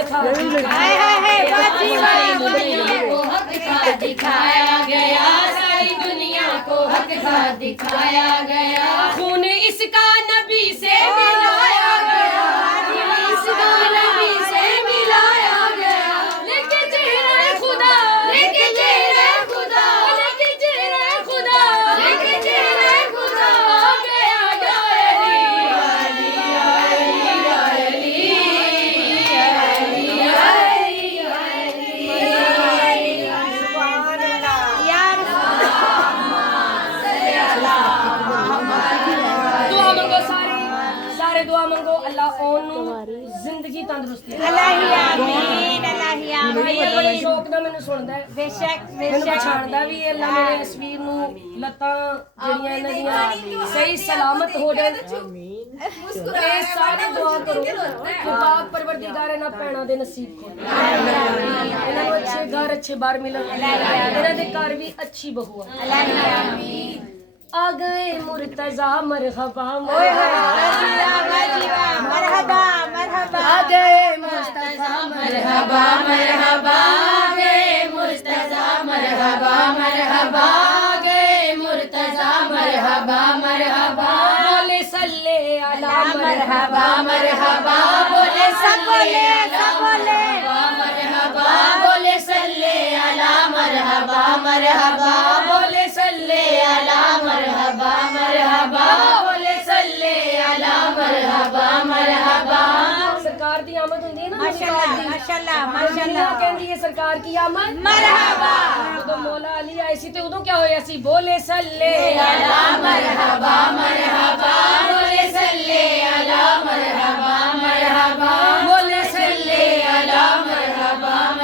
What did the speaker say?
दिखा दिखाया गया, सारी दुनिया को हक का दिखाया गया। खून इसका नबी से मिलाया गया, इसका नबी से मिलाया गया। लेके चेहरे खुदा, लेके चेहरे खुदा, लेके चेहरे खुदा, लेके चेहरे खुदा आ गया या अली, अली, अली, अली, दुआ मंगो, सारे दुआ मंगो। अल्लाह ओनू जिंदगी तंदुरुस्ती बड़े शौक नाल मैनू सुनदा है, बेशक मैनू पछाणदा भी है। अल्लाह मेरे तस्वीर नू लत्तां जड़ियां इन्हां दियां सही सलामत हो जाए। सारे दुआ करो कि पाक परवरदिगार इन्हां भैणां दे नसीब खोले, इन्हां नू अच्छे घर अच्छे बार मिलन, इन्हां दे घर भी अच्छी बहू आ। आ गए मुर्तजा मरहबा मरहबा मरहबा, आ गए मुर्तजा मरहबा मरहबा, आ गए मुर्तजा मरहबा मरहबा, आ गए मुर्तजा मरहबा मरहबा। बोले सल्ले अला मरहबा मरहबा, बोले सल्ले अला मरहबा, बोले सल्ले अला मरहबा मरहबा, बोले सल्ले अला मरहबा मरहबा, बोले सल्ले अला मरहबा मरहबा। सरकार दी आमद हुंदी है ना, माशाअल्लाह माशाअल्लाह माशाअल्लाह, कहंदी है सरकार की आमद मरहबा। तो मौला अली आए सी ते उदों क्या होया सी? बोले सल्ले अला मरहबा मरहबा,